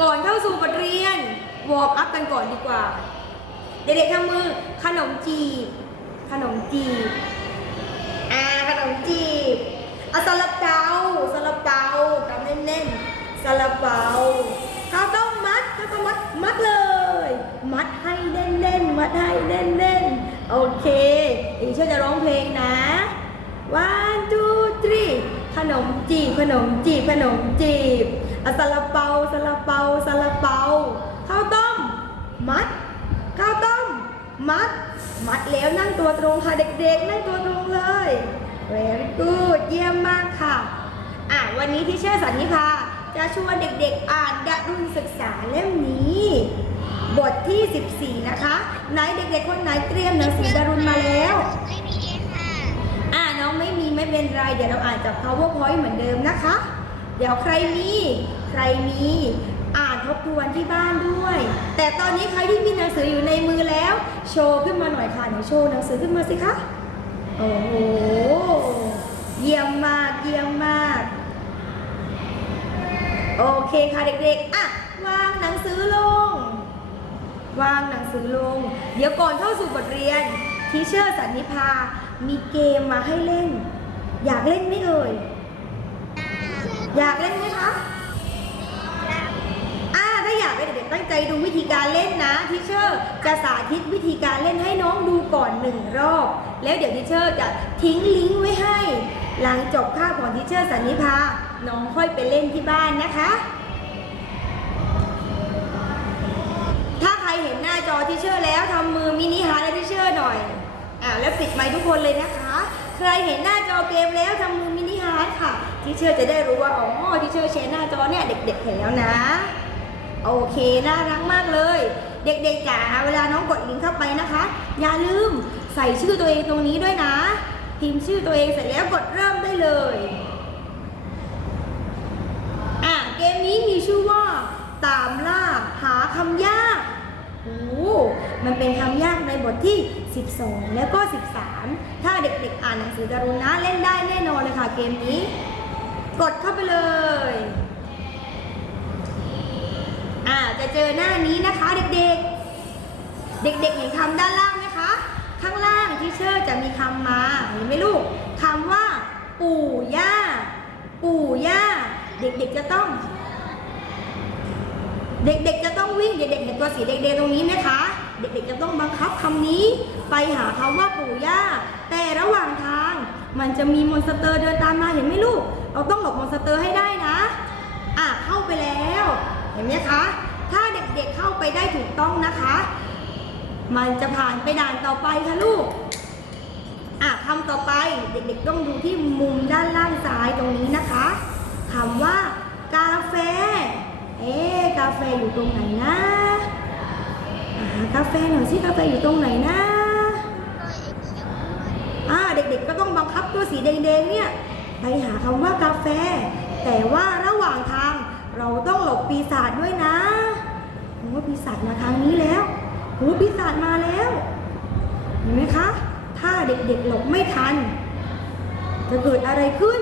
ก่อนเข้าสู่บทเรียนวอร์มอัพกันก่อนดีกว่า เด็กๆทำมือขนมจีบ ขนมจีบอ่าขนมจีบอาซาลาเปาซาลาเปากำแน่นๆซาลาเปาข้าวต้มมัดข้าวต้มมัดมัดเลย มัดให้แน่นๆมัดให้แน่นๆโอเคอีเชื่อจะร้องเพลงนะ one two three ขนมจีบขนมจีบขนมจีบ อาซาลาเปาซาลาเปาซาลาเปาข้าวต้ม มัด ข้าวต้ม มัด มัดแล้วนั่งตัวตรงค่ะเด็กๆ นั่งตัวตรงเลย very good เยี่ยมมากค่ะ อะวันนี้ที่เชื่อสันนิพาจะชวนเด็กๆ อ่านดารุณศึกษาเล่มนี้ บทที่ 14 นะคะ ไหนเด็กๆ คนไหนเตรียมหนังสือดารุณมาแล้วไม่มีค่ะ อ่าน้องไม่มีไม่เป็นไร เดี๋ยวเราอ่านจาก powerpoint เหมือนเดิมนะคะ เดี๋ยวใครมีใครมีอ่านทบทวนที่บ้านด้วย แต่ตอนนี้ใครที่มีหนังสืออยู่ในมือแล้ว โชว์ขึ้นมาหน่อยค่ะหนูโชว์หนังสือขึ้นมาสิคะโอ้โหเยี่ยมมากเยี่ยมมาก โอเคค่ะเด็กๆอะวางหนังสือลง วางหนังสือลง เดี๋ยวก่อนเข้าสู่บทเรียนทีเชอร์สันนิพา มีเกมมาให้เล่น อยากเล่นไหมเอ่ย อยากเล่นไหมคะอ่าถ้าอยากเล่นเด็กๆตั้งใจดูวิธีการเล่นนะทีเชอร์จะสาธิตวิธีการเล่นให้น้องดูก่อนหนึ่งรอบ แล้วเดี๋ยวทีเชอร์จะทิ้งลิงก์ไว้ให้ หลังจบคาของทีเชอร์สันนิพา น้องค่อยไปเล่นที่บ้านนะคะ ถ้าใครเห็นหน้าจอที่เชื่อแล้วทำมือมินิฮาร์ดที่เชื่อหน่อยอ่าแล้วปิดไมค์ทุกคนเลยนะคะ ใครเห็นหน้าจอเกมแล้วทำมือมินิฮาร์ดค่ะ ที่เชื่อจะได้รู้ว่าอ๋อที่เชื่อแชร์หน้าจอเนี่ยเด็ก ๆ เห็นแล้วนะ โอเคน่ารักมากเลย เด็กๆจ๋าเวลาน้องกดลิงก์เข้าไปนะคะ อย่าลืมใส่ชื่อตัวเองตรงนี้ด้วยนะ พิมพ์ชื่อตัวเองเสร็จแล้วกดเริ่มได้เลยอะเกมนี้มีชื่อว่า ตามล่าหาคำยากโอ้มันเป็นคำยากในบทที่ 12 แล้วก็ 13 ถ้าเด็กๆอ่านหนังสือการุณะเล่นได้แน่นอนเลยค่ะเกมนี้ กดเข้าไปเลย อ่าจะเจอหน้านี้นะคะเด็กๆ เด็กๆเห็นคำด้านล่างไหมคะ ข้างล่างที่เชอร์จะมีคำมาเห็นไหมลูกคำว่า ปู่ย่า ปู่ย่า เด็กๆจะต้อง เด็กๆจะต้องวิ่งเด็กๆเห็นตัวสีแดงๆตรงนี้ไหมคะ เด็กๆจะต้องบังคับคำนี้ ไปหาคำว่าปู่ย่า แต่ระหว่างทางมันจะมีมอนสเตอร์เดินตามมาเห็นไหมลูก เราต้องหลบมอนสเตอร์ให้ได้นะ อะเข้าไปแล้ว เห็นไหมคะ ถ้าเด็กๆเข้าไปได้ถูกต้องนะคะ มันจะผ่านไปด่านต่อไปค่ะลูก อะคำต่อไปเด็กๆต้องดูที่มุมด้านล่างซ้ายตรงนี้นะคะคำว่ากาแฟ เอ๊กาแฟอยู่ตรงไหนนะอ่ากาแฟหน่อยสิกาแฟอยู่ตรงไหนนะอ่าเด็กๆก็ต้องบังคับตัวสีแดงๆเนี่ย ไปหาคำว่ากาแฟ แต่ว่าระหว่างทางเราต้องหลบปีศาจด้วยนะโอ้ปีศาจมาทางนี้แล้วโอ้ปีศาจมาแล้วเห็นไหมคะ ถ้าเด็กๆหลบไม่ทัน จะเกิดอะไรขึ้น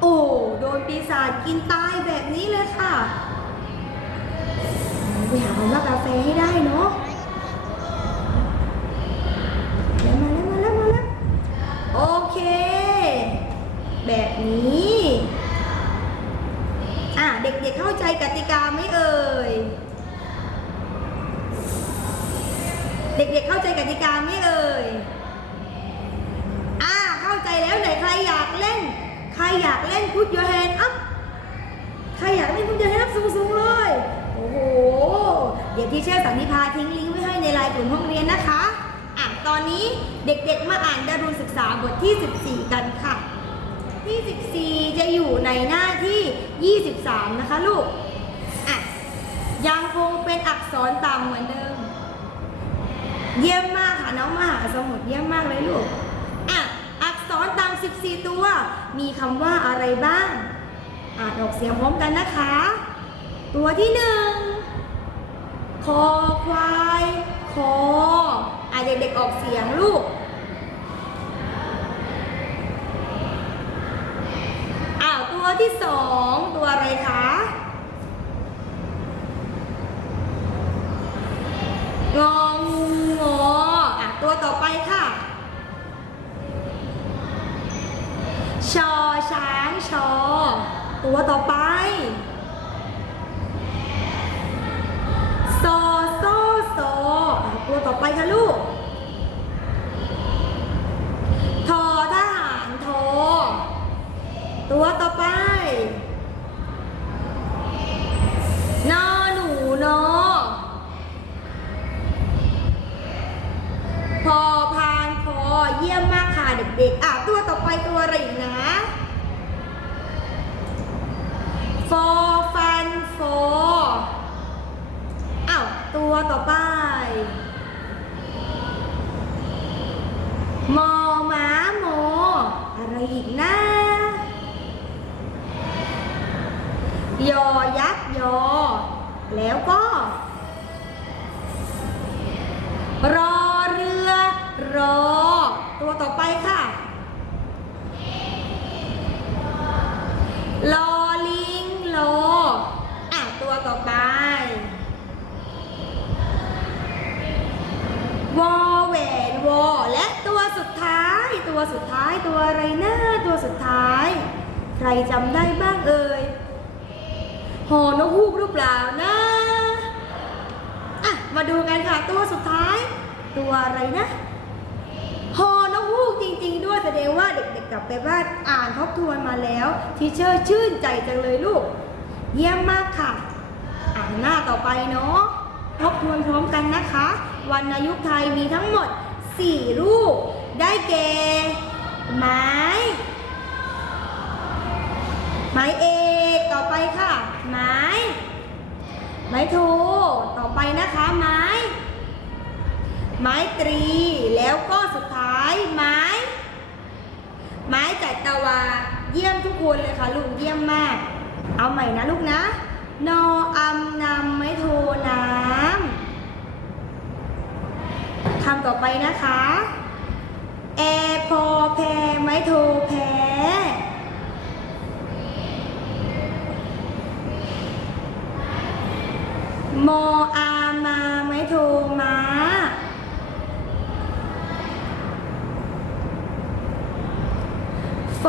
โอ้โดนปีศาจกินตายแบบนี้เลยค่ะไปหาคำว่ากาแฟให้ได้เนาะแล้วมาแล้วมาแล้วมาแล้วโอเค แบบนี้อะเด็กๆเข้าใจกติกาไหมเอ่ย เด็กๆเข้าใจกติกาไหมเอ่ย อ่าเข้าใจแล้วไหนใครอยากเล่น ใครอยากเล่น put your hand up ใครอยากเล่น put your hand up สูงๆเลย โอ้โห เดี๋ยวที่เชื่อสันนิพาทิ้งลิงก์ไว้ให้ในไลน์กลุ่มห้องเรียนนะคะ อะตอนนี้เด็กๆมาอ่านดารุณศึกษาบทที่ 14 กันค่ะ ที่14จะอยู่ในหน้าที่ 23 นะคะลูก อะ ยังคงเป็นอักษรต่ำเหมือนเดิม เยี่ยมมากค่ะน้องมหาสมุทรเยี่ยมมากเลยลูก อะ อักษรตาม14 ตัว มีคำว่าอะไรบ้าง อ่านออกเสียงพร้อมกันนะคะ ตัวที่หนึ่งคอควาย คอ อะเด็กๆออกเสียงลูก ที่สองตัวอะไรคะงองงออะตัวต่อไปค่ะชอช้างชอ ตัวต่อไปโซโซโซตัวต่อไปค่ะลูก ตัวต่อไป นอหนูนอพอพานพอเยี่ยมมากค่ะเด็กๆ อะตัวต่อไปตัวอะไรอีกนะ ฟอฟันฟออ้าวตัวต่อไป มอม้าโมอะไรอีกนะ ยอยักษ์ยอ แล้วก็ รอเรือ รอ ตัวต่อไปค่ะ ลอลิงโลอะตัวต่อไป วอแหวนวอ และตัว สุดท้าย ตัวสุดท้ายตัวอะไรนะตัวสุดท้าย ใครจำได้บ้างเอ่ยหอนกฮูกหรือเปล่านะอะมาดูกันค่ะตัวสุดท้าย ตัวอะไรนะฮอนกฮูกจริง ๆ ด้วยแสดงว่าเด็กๆกลับไปบ้านอ่านทบทวนมาแล้วทีเชอร์ชื่นใจจังเลยลูก เยี่ยมมากค่ะ อ่านหน้าต่อไปเนาะทบทวนพร้อมกันนะคะวรรณยุกต์ไทยมีทั้งหมด 4 รูป ได้แก่ไม้ ไม้เอกต่อไปค่ะ ไม้ ไม้โทต่อไปนะคะ ไม้ ไม้ตรี แล้วก็สุดท้ายไม้ ไม้จัตวา เยี่ยมทุกคนเลยค่ะ ลูกเยี่ยมมาก เอาใหม่นะลูกนะ นออำนำไม้โทน้ำคำต่อไปนะคะ แอพอแพไม้โทแพ้มออามาไม้โทม้าฟ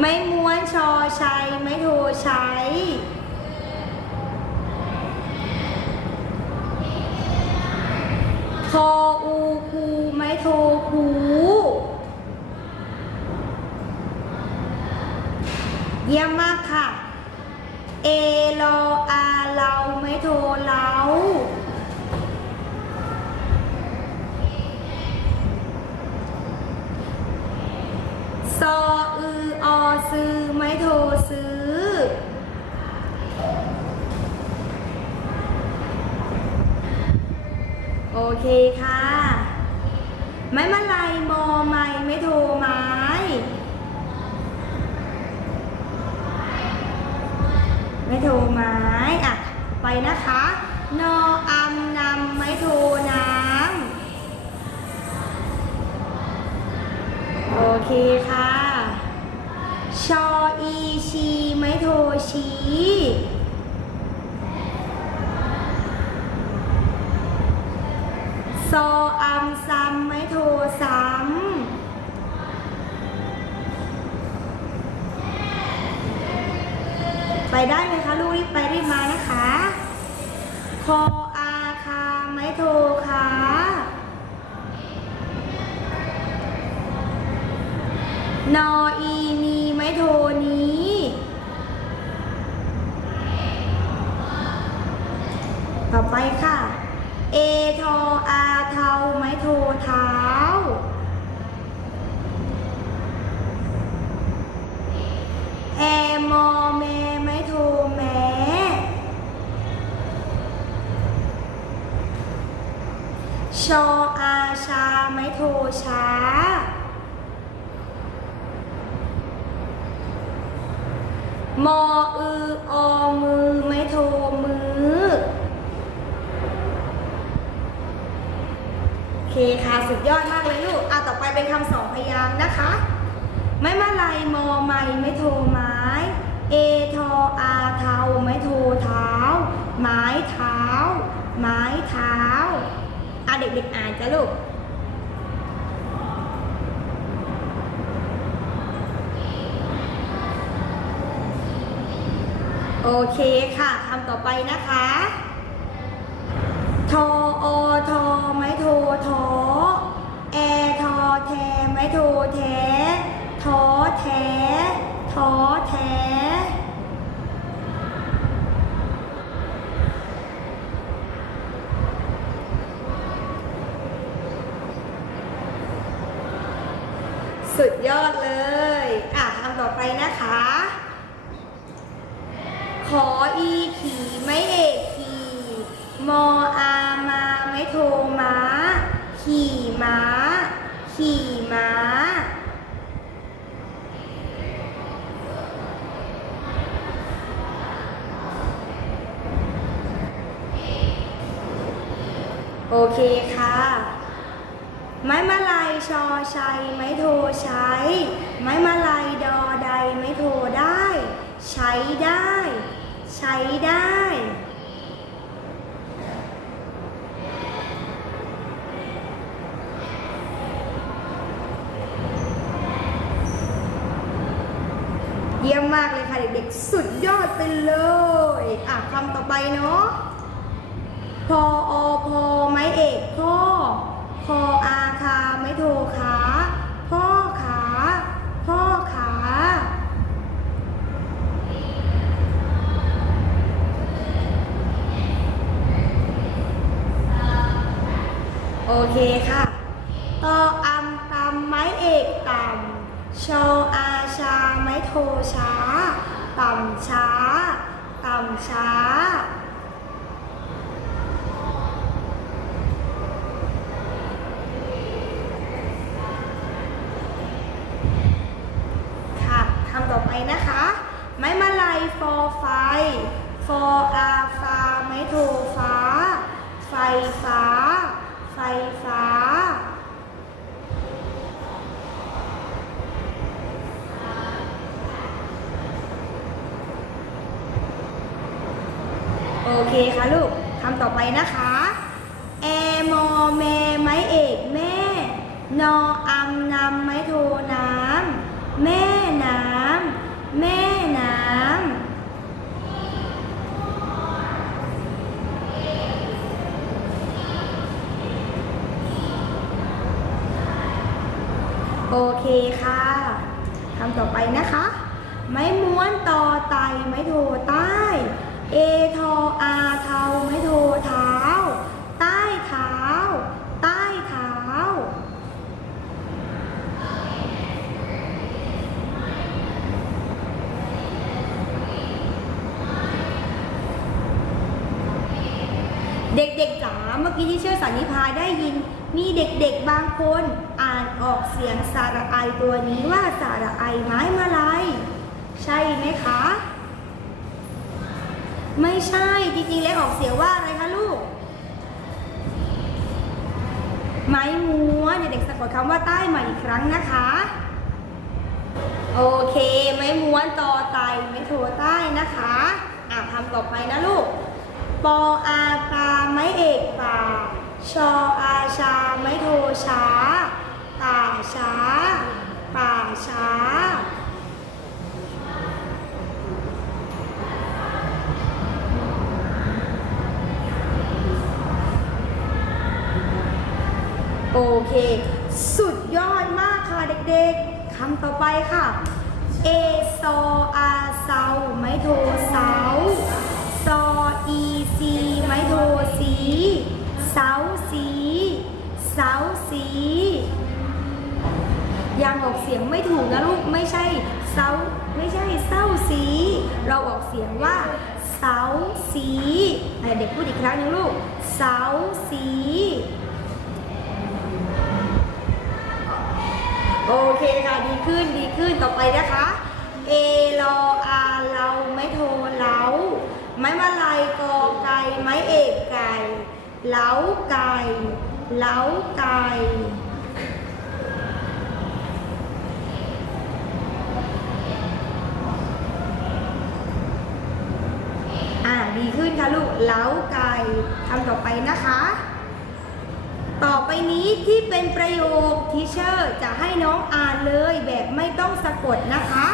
ไม่ม้วนชอชัยไม่โทใช้คออูคูไม่โทคูเยี่ยมมากค่ะ เอลออาเราไม้โทเล้าซออืออซื้อไม้โทซื้อ โอเคค่ะ ไม้มาลายมอไม้ไม่โทรไม้ไม่โทรไม้อะไปนะคะ นออำนำไม้โทรน้ำโอเคค่ะ ชออีชีไม้โทร ชี้ซอัมซัมไม้โทซ้ำไปได้ไหมคะลูกรีบไปรีบมานะคะคออาคาไม้โทค่ะนออีนีไม้โทนี้ต่อไปค่ะ เอทออาเทาไม้โทเท้า แอมอแมไม้โทแม้ ชออาชา ไม้โทช้า มออืออมือ ไม้โทมือ โอเคค่ะ สุดยอดมากเลยลูก อะ ต่อไปเป็นคำสองพยางค์นะคะ ไม่มาลายมอไม่ไม่โทไม้ เอทออาเทาไม่โทเท้า ไม้เท้า ไม้เท้า เด็กๆอ่านจ้ะลูกโอเคค่ะคำต่อไปนะคะ ทออทอไม้โททอแอทอแทไม้โทแท้ทอแท้ทอแท้ สุดยอดเลย อะคำต่อ ไปนะคะ ขออีขี่ไม่เอกขี่มออามาไม่โทม้า ขี่ม้า ขี่ม้าโอเคค่ะ ไม้มาลายชอชัย ไม้โทใช้ ไม้มาลายดอ ไม้โทได้ ใช้ได้ ใช้ได้ เยี่ยมมากเลยค่ะเด็กๆ สุดยอดไปเลย อะคำต่อไปเนาะ พออพอไม้เอกพ่อ คออาคาไม้โทขา พ่อขา พ่อขา โอ เคค่ะตออัมตำไม้เอกต่ำชออาชาไม้โทช้า ต่ำช้า ต่ำช้าค่ะคำต่อไปนะคะ ไม้มาลายฟอไฟ ฟออาฟา ไม้โทฟ้า ไฟฟ้า ไฟฟ้า โอ เคค่ะลูกคำต่อไปนะคะแอมอแมไม้เอกแม่ นออัมนำไม้โทน้ำแม่น้ำแม่น้ำโอเคค่ะคำต่อไปนะคะ ไม้ม้วนต่อไตไม้โทใต้ เอทออาเทาไม้โทเท้า ใต้เท้า ใต้เท้า เด็กๆจ๋าเมื่อกี้ที่เชื่อสันนิพาได้ยิน มีเด็กๆบางคนอ่านออกเสียงสาระไอตัวนี้ว่าสาระไอไม้มาลายใช่ไหมคะ ไม่ใช่ จริงๆ แล้วออกเสียงว่าอะไรคะลูก ไม้ม้วนเด็กๆสะกดคำว่าใต้ใหม่อีกครั้งนะคะ โอเค ไม้ม้วนต่อไตไม้โทใต้นะคะอะทำต่อไปนะลูก ปออาปาไม้เอกป่าชออาชาไม้โทช้าป่าช้าป่าช้า โอเค สุดยอดมากค่ะเด็กๆคำต่อไปค่ะ เอซออาเซาไม้โทเสาซออีซีไม้โทสีเสาสีเสาสียังออกเสียงไม่ถูกนะลูกไม่ใช่เสาไม่ใช่เศาสี เราออกเสียงว่าเสาสีเด็กพูดอีกครั้งนึงลูกเสาสี โอเคค่ะ ดีขึ้นดีขึ้นต่อไปนะคะ เอรออาเราไม่โทรเล้าไม้มาลายกอไก่ไม้เอกไก่เล้าไก่เล้าไก่อ่าดีขึ้นค่ะลูกเล้าไก่ทำต่อไปนะคะ ต่อไปนี้ที่เป็นประโยคทีเชอร์จะให้น้องอ่านเลยแบบไม่ต้องสะกดนะคะ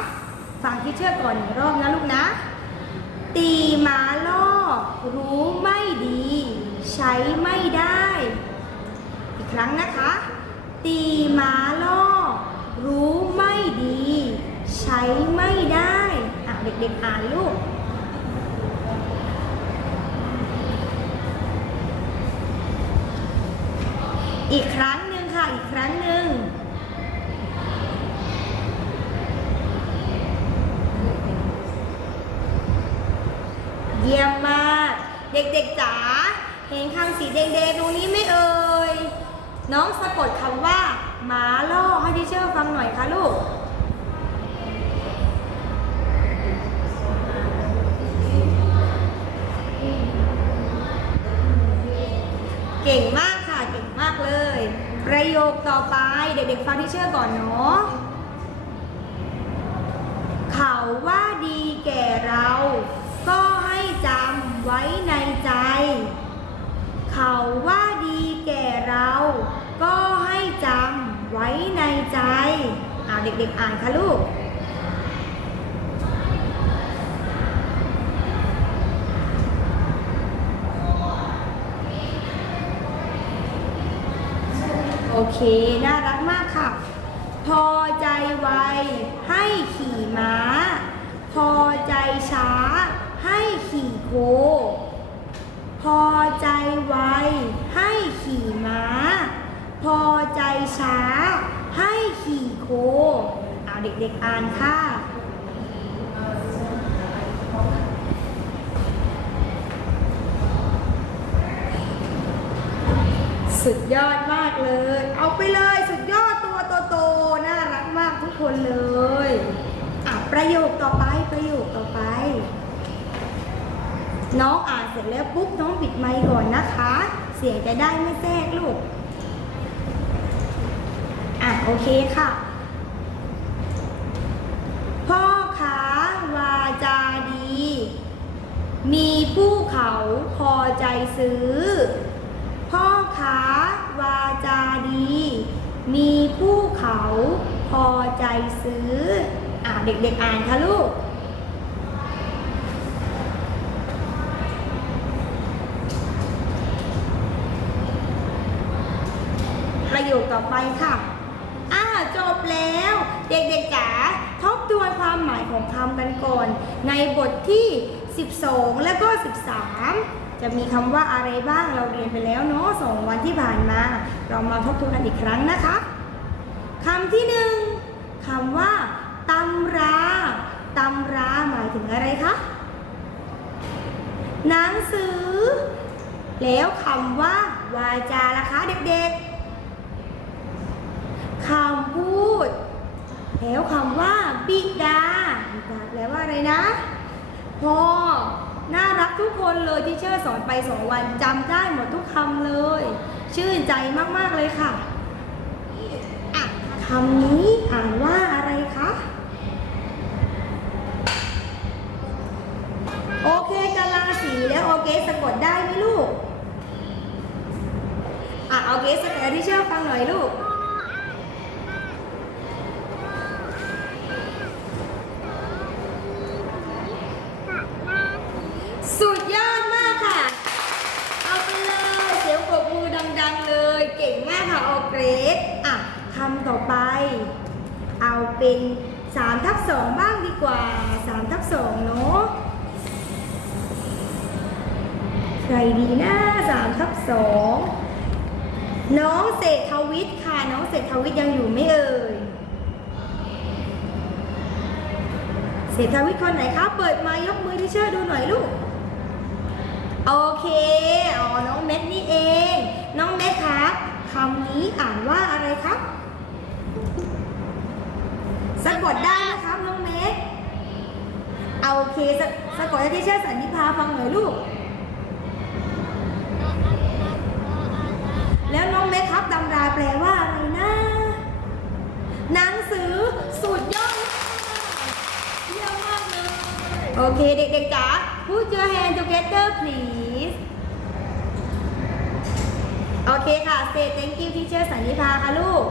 ฟังทีเชอร์ก่อนหนึ่งรอบนะลูกนะ ตีหมาล่อรู้ไม่ดี ใช้ไม่ได้ อีกครั้งนะคะ ตีหมาล่อรู้ไม่ดี ใช้ไม่ได้อะเด็กๆอ่านลูก อีกครั้งหนึ่งค่ะ อีกครั้งหนึ่งเยี่ยมมาก เด็กๆจ๋าเห็นคำสีแดงๆตรงนี้ไหม่เอ่ย น้องสะกดคำว่าหมาล่อให้ที่เชื่อฟังหน่อยค่ะลูกเก่งมากค่ะ เก่งมากเลย ประโยคต่อไปเด็กๆฟังที่เชื่อก่อนเนาะเขาว่าดีแก่เรา ก็ให้จำไว้ในใจ เขาว่าดีแก่เรา ก็ให้จำไว้ในใจอ่าเด็กๆอ่านค่ะลูก เค น่ารักมากค่ะ พอใจไวให้ขี่ม้า พอใจช้า ให้ขี่โค พอใจไวให้ขี่ม้า พอใจช้า ให้ขี่โค เอาเด็กๆอ่านค่ะ สุดยอดมากเลย เอาไปเลยสุดยอดตัวโตๆน่ารักมากทุกคนเลยอะประโยคต่อไปประโยคต่อไป น้องอ่านเสร็จแล้วปุ๊บน้องปิดไมค์ก่อนนะคะ เสียงจะได้ไม่แทรกลูกอะโอเคค่ะ พ่อค้าวาจาดี มีผู้เขาพอใจซื้อ พ่อค้าวาจาดี มีผู้เขาพอใจ ซื้อ อ่าเด็กๆอ่านค่ะลูก ประโยคต่อไปค่ะ อ่าจบแล้ว เด็กๆจ๋าทบทวนความหมายของคำกันก่อน ในบทที่ 12 และก็ 13จะมีคำว่าอะไรบ้างเราเรียนไปแล้วเนาะสองวันที่ผ่านมา เรามาทบทวนกันอีกครั้งนะคะคำที่หนึ่ง คำว่าตำราตำราหมายถึงอะไรคะ หนังสือ แล้วคำว่าวาจาล่ะคะเด็กๆคำพูด แล้วคำว่าบิดาบิดาแปลว่าอะไรนะพ่อน่ารักทุกคนเลยที่เชื่อสอนไปสองวันจำได้หมดทุกคำเลย ชื่นใจมากๆเลยค่ะ คำนี้อ่านว่าอะไรคะ โอเคกาลาสีแล้วโอเคสะกดได้ไหมลูก อะโอเคสะกดที่เชื่อฟังหน่อยลูก เป็น3ทับ2บ้างดีกว่า3ทับ2เนาะใครดีนะ3ทับ2น้องเศรษฐวิทย์ค่ะ น้องเศรษฐวิทย์ยังอยู่ไม่เอ่ยเศรษฐวิทย์คนไหนคะ เปิดมายกมือที่เชิดดูหน่อยลูก โอเค อ๋อ น้อง กดให้ที่เชื่อสันนิพาฟังหน่อยลูก แล้วน้องเม็ดครับดำราแปลว่าอะไรนะ หนังสือสุดยอดเยี่ยมมากเลย โอเคเด็กๆจ๋า put your hand together please โอเคค่ะ say thank you teacher สันนิพาค่ะลูก